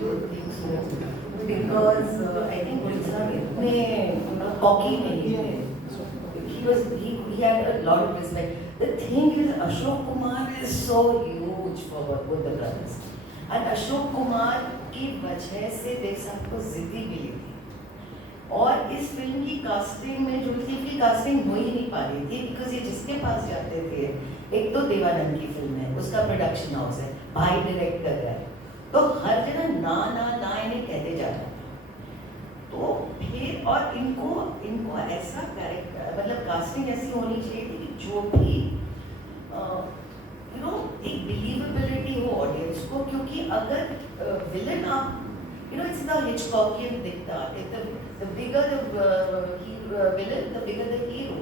don't think so. Because I think Odisha itne cocky nahi hai. He had a lot of respect. The thing is, Ashok Kumar is so huge for both the brothers. And Ashok Kumar की वजह से देख सबको जिद्दी मिली थी. और इस film की कास्टिंग में जुलती की कास्टिंग हो ही नहीं पा रही थी बिकॉज ये जिसके पास जाते थे, एक तो देवानंद की फिल्म है, उसका प्रोडक्शन हाउस है, भाई डायरेक्ट कर रहा है, तो हर जगह ना ना ना इन्हें कहते जा रहा था. तो फिर और इनको ऐसा कैरेक्टर मतलब कास्टिंग ऐसी होनी चाहिए थी कि जो भी एक बिलीवेबिलिटी हो ऑडियंस को, क्योंकि अगर विलन आप it's the Hitchcockian dicta. The bigger the villain, the bigger the hero.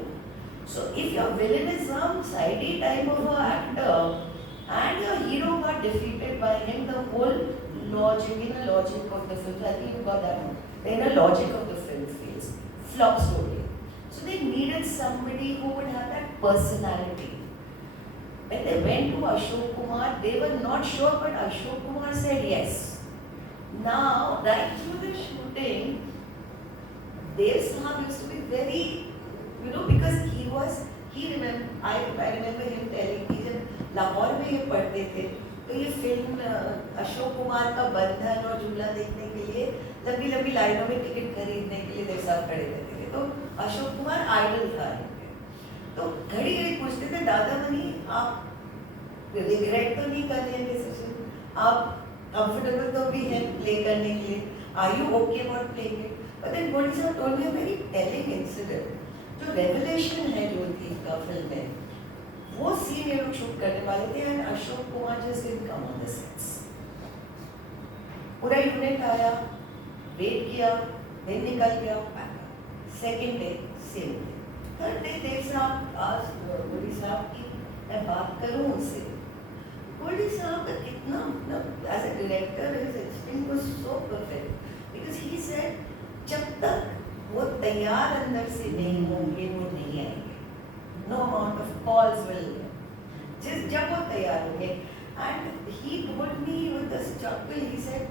So if your villain is some sidey type of an actor and your hero got defeated by him, the whole inner logic of the film, I think you got that one. The inner logic of the film fails. Flop story. So they needed somebody who would have that personality. When they went to Ashok Kumar, they were not sure, but Ashok Kumar said yes. Now, right through the shooting, Dev Sahab used to be very, because I remember him telling me जब लाहौर में ये पढ़ते थे, तो ये film Ashok Kumar का बंधन और झूला देखने के लिए लंबी लंबी लाइनों में टिकट खरीदने के लिए देव साहब खड़े रहते थे. तो अशोक कुमार आइडल था. तो घड़ी घड़ी पूछते थे, दादा मनी आप रिग्रेट तो नहीं कर रहे हैं डिसीजन, आप comfortable तो भी है प्ले करने के लिए, are you okay about playing it? But then Godi sir told me a very telling incident. जो revelation है जो थी का फिल्म में, वो सीन ये लोग शूट करने वाले थे and Ashok Kumar just didn't come on the sets. पूरा यूनिट आया, वेट किया, दिन निकल गया, second day same day, third day Dev साहब आज गोडी साहब की मैं बात करूँ उससे. Goldie Saab, as a director, his instinct was so perfect because he said, जब तक वो तैयार अंदर से नहीं होंगे वो नहीं आएंगे. No amount of calls will. जब वो तैयार होंगे. And he told me with a chuckle, he said,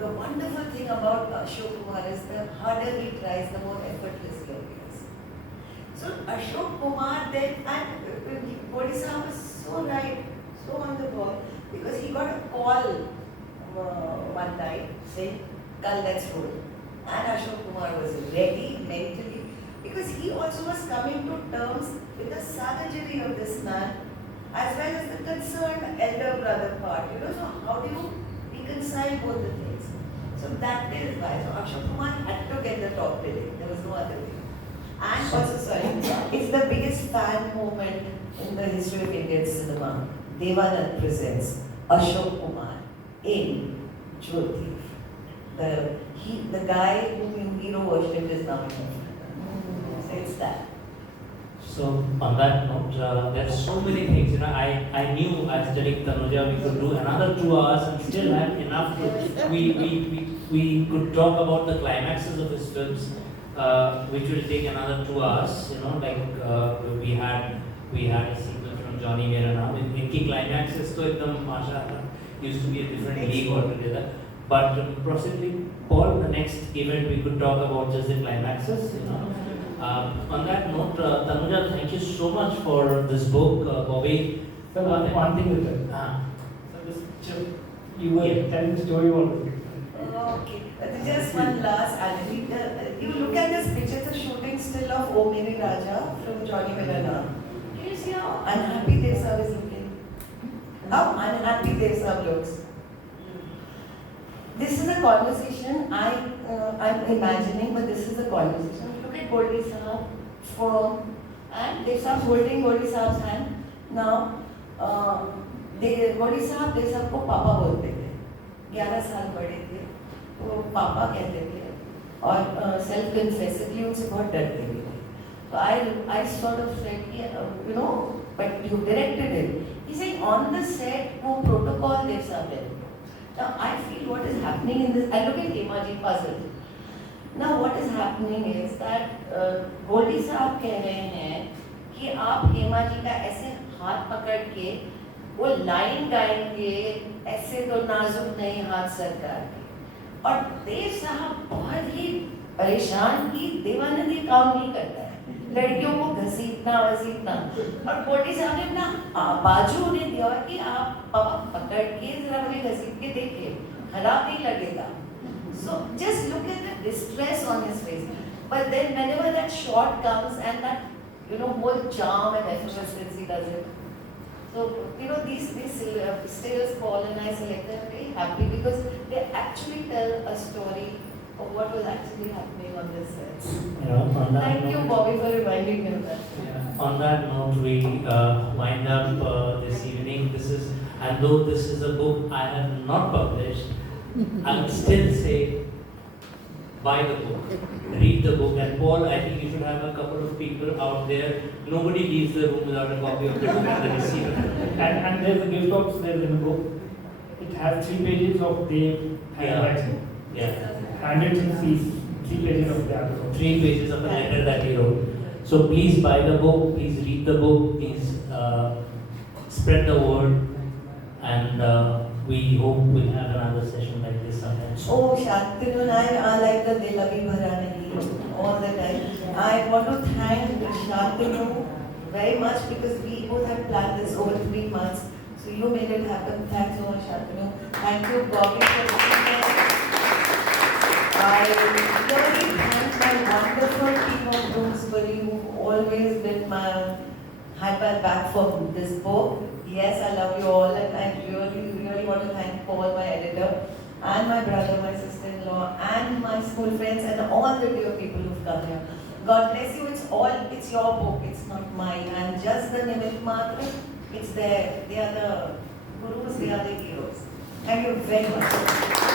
the wonderful thing about Ashok Kumar is the harder he tries, the more effortless he appears. So Ashok Kumar then, and Goldie Saab was so right. So on the ball, because he got a call one night saying, "Kal let's roll," and Ashok Kumar was ready mentally because he also was coming to terms with the savagery of this man as well as the concerned elder brother part. So how do you reconcile both the things? So that is why. So Ashok Kumar had to get the top billing. There was no other way. And also, sorry, it's the biggest fan moment in the history of Indian cinema. Devanand presents Ashok Kumar in Jyoti. The guy whom hero worshipped is now in Africa. So it's that. So on that note, there's so many things. I knew as studying Tanuja we could do another 2 hours and still have enough to. We could talk about the climaxes of his films, which will take another 2 hours. We had a sequence from Johnny Mera now. इनकी climaxes तो एकदम माशाल्लाह used to be a different league altogether. But possibly, Paul, the next event we could talk about just the climaxes. On that note, Tanuja, thank you so much for this book, Bobby. So one thing with it. So you were telling the story about it. Okay, just one last anecdote. You look at this picture, the shooting still of O Mere Raja from Johnny Miller. You see how unhappy Dev Saab is looking. How unhappy Dev Saab looks. This is a conversation I'm imagining, but this is a conversation. Look at Goldie Saab, firm, and Dev Saab holding Goldie Saab's hand. Now, Goldie Saab Dev Saab को पापा बोलते थे. 11 साल बड़े थे, तो पापा कहते थे, और सेल्फ कन्फेसेडली उनसे बहुत डरते भी थे. So I sort of said, but you directed it. He said on the set, वो protocol Dev Saab है. Now I feel what is happening in this. I look at Hemaji puzzle. Now what is happening is that Goldie Saab कह रहे हैं कि आप हेमा जी का ऐसे हाथ पकड़ के वो लाइन गाएंगे ऐसे तो नाजुक नहीं हाथ सरकार के। और देव साहब बहुत ही परेशान की दीवानगी काम नहीं करता है, लड़कियों को घसीटना वसीटना। और कोटी साहब ने अपना बाजू उन्हें दिया कि आप पापा पकड़ के जरा मुझे घसीट के देखिए, खराब नहीं लगेगा। So just look at the distress on his face. But then whenever that shot comes and that, you know, whole charm and effervescence he does it. So, you know, these stills Paul and I selected are very happy because they actually tell a story of what was actually happening on this set. You know, on that Thank you, note, Bobby, for reminding me of that. on that note, we wind up this evening. This is, and though this is a book I have not published, I would still say, buy the book, read the book. And Paul, I think you should have a couple of people out there. Nobody leaves the room without a copy of the book and the receipt. And there's a gift box there in the book. It has 3 pages of the handwriting. Yeah. And it's in 3 pages of the other book. 3 pages of a letter that he wrote. So please buy the book, please read the book, please spread the word, and we hope we'll have another session like this sometime soon. Oh, Shantanu, I like the Dil Abhi Bhara Nahi all the time. I want to thank Shantanu very much because we both had planned this over 3 months. So you made it happen. Thanks so much, Shantanu. Thank you, Bobby, for being here. I really thank my wonderful team of Bloomsbury who've always been my had my back for this book. Yes, I love you all, and I really want to thank Paul, my editor, and my brother, my sister-in-law, and my school friends, and all the dear people who've come here. God bless you. It's your book. It's not mine. And just the Nimit Matra, it's there. They are the gurus. They are the heroes. Thank you very much.